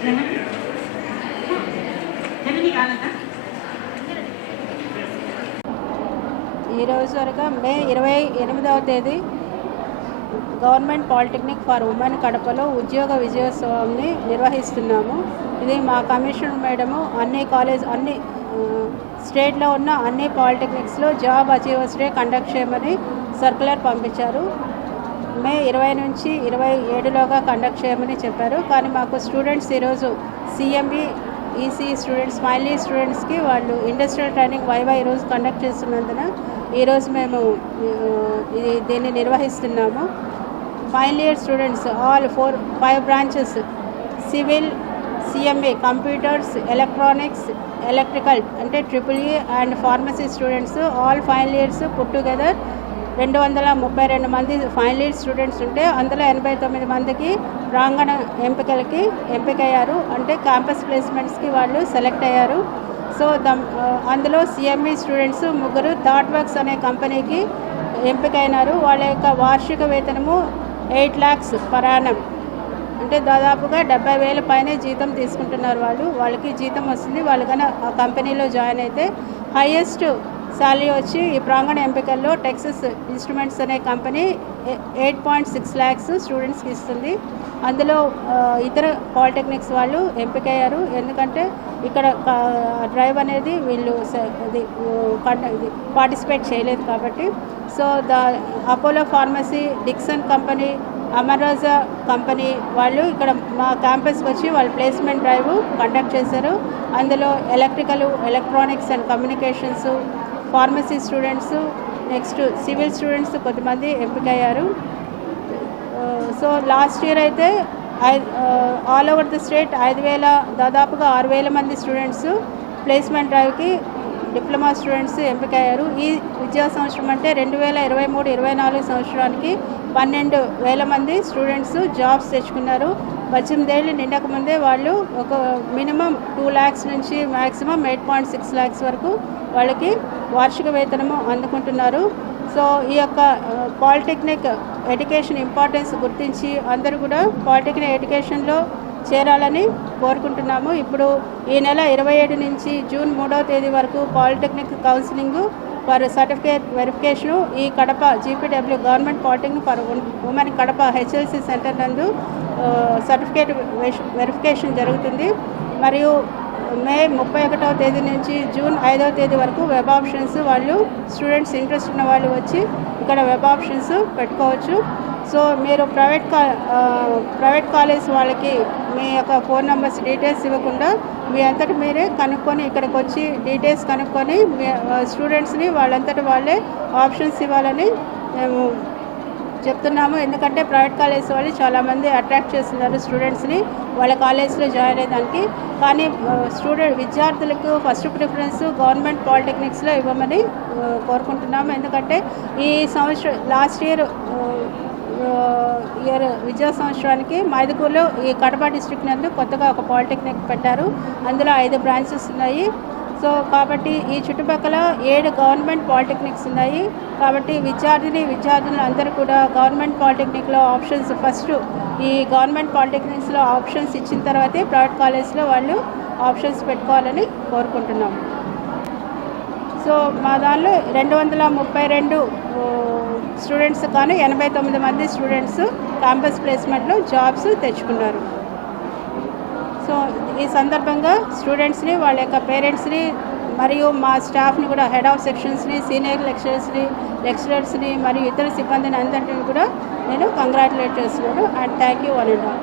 ఈ రోజు వరకు మే ఇరవై ఎనిమిదవ తేదీ గవర్నమెంట్ పాలిటెక్నిక్ ఫర్ ఉమెన్ కడపలో ఉద్యోగ విజయోత్సవాన్ని నిర్వహిస్తున్నాము. ఇది మా కమిషనర్ మేడము అన్ని కాలేజ్ అన్ని స్టేట్లో ఉన్న అన్ని పాలిటెక్నిక్స్లో జాబ్ అచీవర్స్ డే కండక్ట్ చేయమని సర్కులర్ పంపించారు. మే ఇరవై నుంచి ఇరవై ఏడులోగా కండక్ట్ చేయమని చెప్పారు. కానీ మాకు స్టూడెంట్స్ ఈరోజు సిఎంఈ ఈసీ స్టూడెంట్స్ స్మైలీ స్టూడెంట్స్కి వాళ్ళు ఇండస్ట్రియల్ ట్రైనింగ్ వైవా ఈరోజు కండక్ట్ చేస్తున్నందున ఈరోజు మేము ఇది దీన్ని నిర్వహిస్తున్నాము. Final year students all four five branches civil CMA computers electronics electrical అంటే triple E and pharmacy students all final years put together రెండు వందల ముప్పై రెండు మంది ఫైనల్ ఇయర్ స్టూడెంట్స్ ఉంటే అందులో ఎనభై తొమ్మిది మందికి ప్రాంగణ ఎంపికలకి ఎంపికయ్యారు. అంటే క్యాంపస్ ప్లేస్మెంట్స్కి వాళ్ళు సెలెక్ట్ అయ్యారు. సో దమ్ అందులో సిఎంఈ స్టూడెంట్స్ ముగ్గురు థాట్ వర్క్స్ అనే కంపెనీకి ఎంపికైనారు. వాళ్ళ యొక్క వార్షిక వేతనము ఎయిట్ ల్యాక్స్ పరాణం అంటే దాదాపుగా డెబ్బై వేల పైనే జీతం తీసుకుంటున్నారు వాళ్ళు. వాళ్ళకి జీతం వస్తుంది. వాళ్ళకన్నా ఆ కంపెనీలో జాయిన్ అయితే హైయెస్ట్ శాలరీ వచ్చి ఈ ప్రాంగణ ఎంపికల్లో టెక్సస్ ఇన్స్ట్రుమెంట్స్ అనే company eight point six lakhs స్టూడెంట్స్కి ఇస్తుంది. అందులో ఇతర పాలిటెక్నిక్స్ వాళ్ళు ఎంపికయ్యారు. ఎందుకంటే ఇక్కడ డ్రైవ్ అనేది వీళ్ళు ఇది ఇది పార్టిసిపేట్ చేయలేదు కాబట్టి. So the Apollo Pharmacy Dixon company Amara Raja company వాళ్ళు ఇక్కడ మా క్యాంపస్కి వచ్చి వాళ్ళు ప్లేస్మెంట్ డ్రైవ్ కండక్ట్ చేశారు. అందులో electrical electronics and communications pharmacy students next civil students కొంతమంది ఎంపికయ్యారు సో లాస్ట్ ఇయర్ అయితే ఆల్ ఓవర్ ద స్టేట్ ఐదు వేల దాదాపుగా ఆరు వేల మంది స్టూడెంట్స్ ప్లేస్మెంట్ డ్రైవ్కి డిప్లొమా స్టూడెంట్స్ ఎంపికయ్యారు. ఈ విద్యా సంవత్సరం అంటే రెండు వేల ఇరవై మూడు ఇరవై నాలుగు సంవత్సరానికి పన్నెండు వేల మంది స్టూడెంట్స్ జాబ్స్ తెచ్చుకున్నారు. పద్దెనిమిదేళ్ళు నిండక ముందే వాళ్ళు ఒక మినిమం టూ ల్యాక్స్ నుంచి maximum eight point six lakhs వరకు వాళ్ళకి వార్షిక వేతనము అందుకుంటున్నారు. సో ఈ యొక్క పాలిటెక్నిక్ ఎడ్యుకేషన్ ఇంపార్టెన్స్ గుర్తించి అందరూ కూడా పాలిటెక్నిక్ ఎడ్యుకేషన్లో చేరాలని కోరుకుంటున్నాము. ఇప్పుడు ఈ నెల ఇరవై ఏడు నుంచి జూన్ మూడవ తేదీ వరకు polytechnic counselling for certificate verification ఈ Kadapa GPW government polytechnic for women Kadapa HLC centre నందు సర్టిఫికేట్ వెరిఫికేషన్ జరుగుతుంది. మరియు మే ముప్పై ఒకటవ తేదీ నుంచి జూన్ ఐదవ తేదీ వరకు వెబ్ ఆప్షన్స్ వాళ్ళు స్టూడెంట్స్ ఇంట్రెస్ట్ ఉన్న వాళ్ళు వచ్చి ఇక్కడ వెబ్ ఆప్షన్స్ పెట్టుకోవచ్చు. సో మీరు ప్రైవేట్ కా ప్రైవేట్ కాలేజ్ వాళ్ళకి మీ యొక్క ఫోన్ నెంబర్స్ డీటెయిల్స్ ఇవ్వకుండా మీ అంతటి మీరే కనుక్కొని ఇక్కడికి వచ్చి డీటెయిల్స్ కనుక్కొని మీ స్టూడెంట్స్ని వాళ్ళంతటి వాళ్ళే ఆప్షన్స్ ఇవ్వాలని మేము చెప్తున్నాము. ఎందుకంటే ప్రైవేట్ కాలేజ్ వాళ్ళు చాలామంది అట్రాక్ట్ చేస్తున్నారు స్టూడెంట్స్ని వాళ్ళ కాలేజ్లో జాయిన్ అయ్యేదానికి. కానీ స్టూడెంట్ విద్యార్థులకు ఫస్ట్ ప్రిఫరెన్స్ గవర్నమెంట్ పాలిటెక్నిక్స్లో ఇవ్వమని కోరుకుంటున్నాము. ఎందుకంటే ఈ సంవత్సరం లాస్ట్ ఇయర్ ఇయర్ విద్యా సంవత్సరానికి మైదుకూరులో ఈ కడప డిస్ట్రిక్ట్ నందు కొత్తగా ఒక పాలిటెక్నిక్ పెట్టారు. అందులో ఐదు బ్రాంచెస్ ఉన్నాయి. సో కాబట్టి ఈ చుట్టుపక్కల ఏడు గవర్నమెంట్ పాలిటెక్నిక్స్ ఉన్నాయి. కాబట్టి విద్యార్థిని విద్యార్థులు అందరూ కూడా గవర్నమెంట్ పాలిటెక్నిక్లో ఆప్షన్స్ ఫస్ట్ ఈ గవర్నమెంట్ పాలిటెక్నిక్స్లో ఆప్షన్స్ ఇచ్చిన తర్వాతే ప్రైవేట్ కాలేజ్లో వాళ్ళు ఆప్షన్స్ పెట్టుకోవాలని కోరుకుంటున్నాం. సో మా దానిలో రెండు వందల ముప్పై రెండు స్టూడెంట్స్ కానీ ఎనభై తొమ్మిది మంది స్టూడెంట్స్ క్యాంపస్ ప్లేస్మెంట్లో జాబ్స్ తెచ్చుకున్నారు. సో ఈ సందర్భంగా స్టూడెంట్స్ని వాళ్ళ యొక్క పేరెంట్స్ని మరియు మా స్టాఫ్ని కూడా హెడ్ ఆఫ్ సెక్షన్స్ని సీనియర్ లెక్చరర్స్ని లెక్చరర్స్ని మరియు ఇతర సిబ్బందిని అందరినీ కూడా నేను కంగ్రాచులేట్ చేస్తున్నాను. And thank you one and all